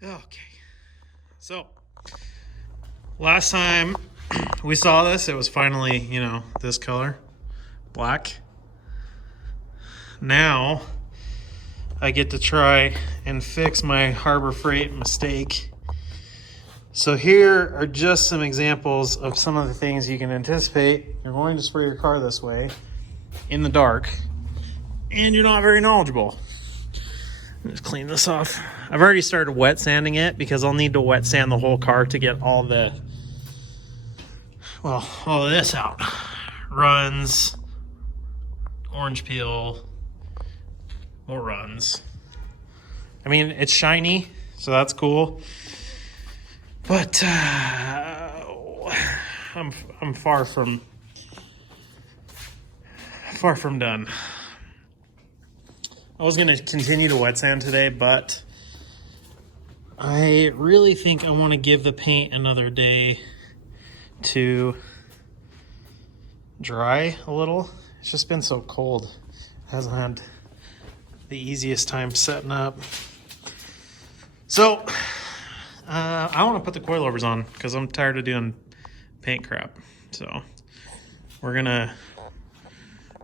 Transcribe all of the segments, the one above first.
Okay, so last time we saw this, it was finally, you know, this color, black. Now I get to try and fix my Harbor Freight mistake. So here are just some examples of some of the things you can anticipate. You're going to spray your car this way in the dark, and you're not very knowledgeable. Just clean this off. I've already started wet sanding it because I'll need to wet sand the whole car to get all the, well, all of this out. Runs, orange peel, more runs. I mean, it's shiny, so that's cool. But I'm far from done. I was going to continue to wet sand today, but I really think I want to give the paint another day to dry a little. It's just been so cold. It hasn't had the easiest time setting up. So I want to put the coilovers on because I'm tired of doing paint crap. So we're going to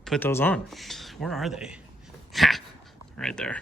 put those on. Where are they? Ha! Right there.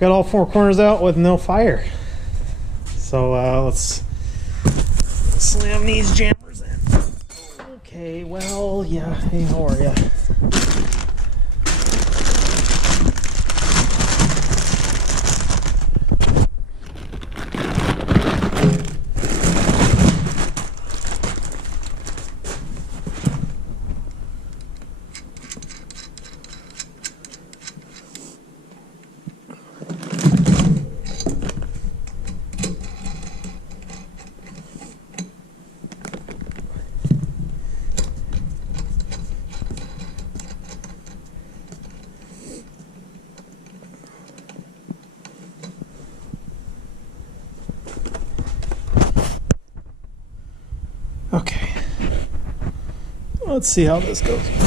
Got all four corners out with no fire. So let's slam these jammers in. Okay, well, yeah, hey, how are ya? Let's see how this goes.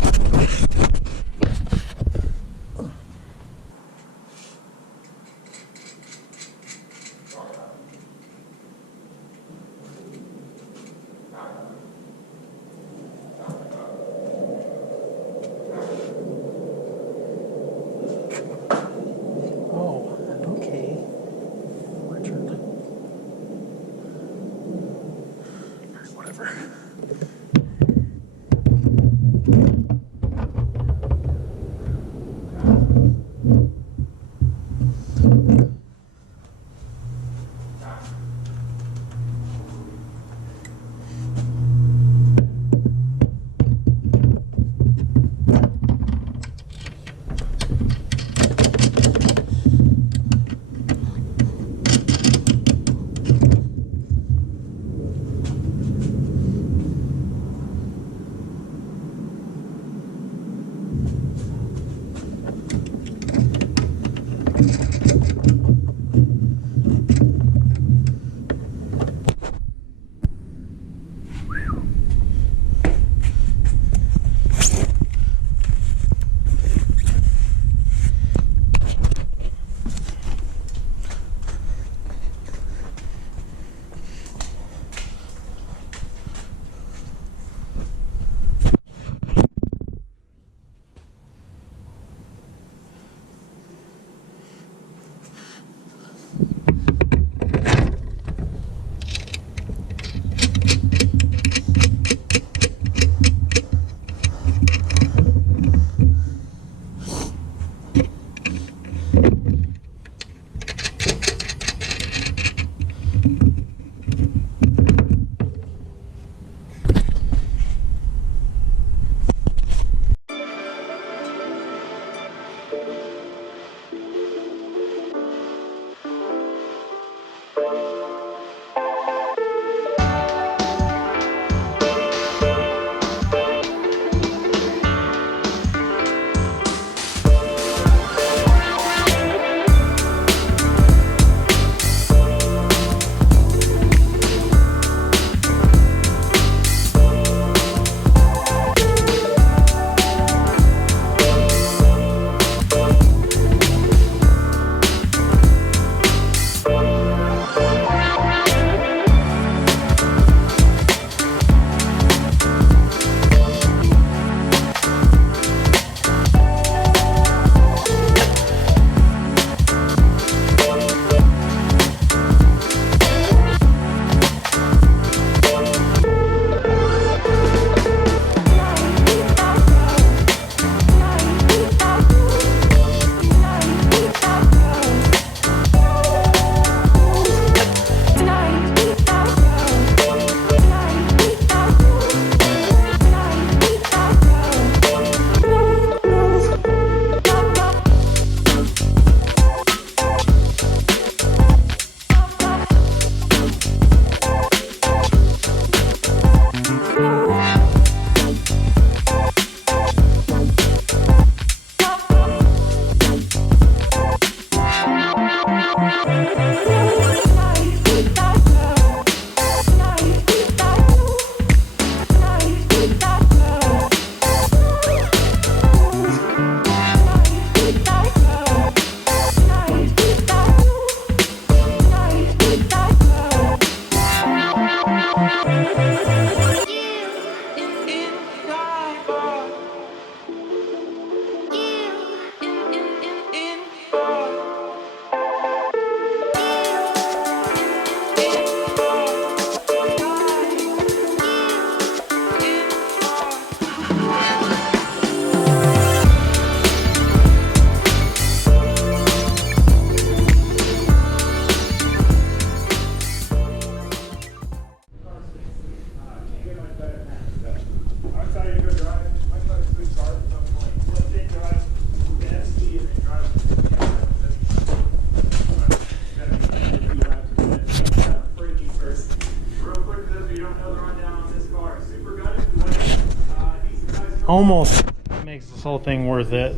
almost makes this whole thing worth it,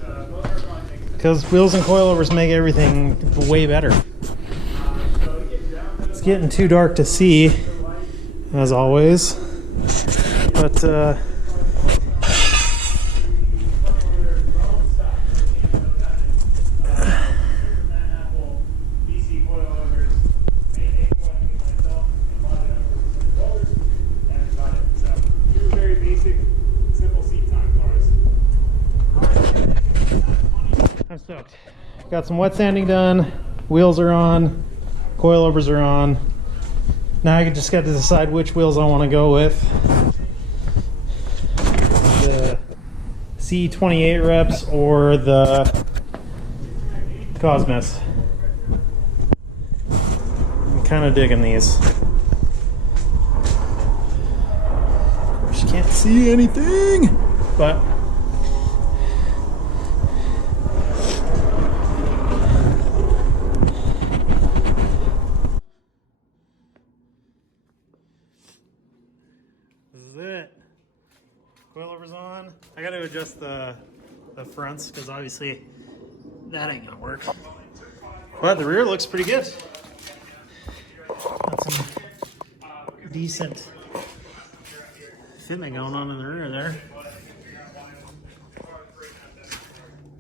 because wheels and coilovers make everything way better. It's getting too dark to see, as always, but Stoked. Got some wet sanding done. Wheels are on. Coilovers are on. Now I just got to decide which wheels I want to go with. The C28 reps or the Cosmos. I'm kind of digging these. Just can't see anything, but this is it. Coilovers on. I got to adjust the fronts because obviously that ain't gonna work. But the rear looks pretty good. Got some decent fitment going on in the rear there.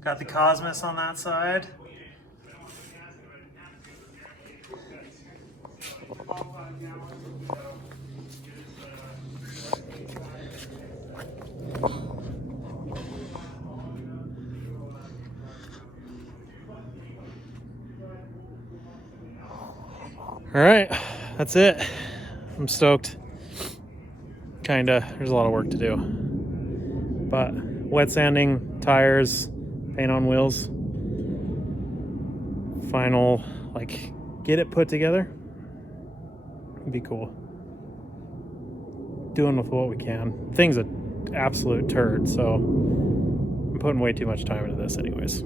Got the Cosmos on that side. All right, that's it. I'm stoked. Kinda, there's a lot of work to do. But wet sanding, tires, paint on wheels. Final, like, get it put together. It'd be cool. Doing with what we can. Thing's an absolute turd, so I'm putting way too much time into this anyways.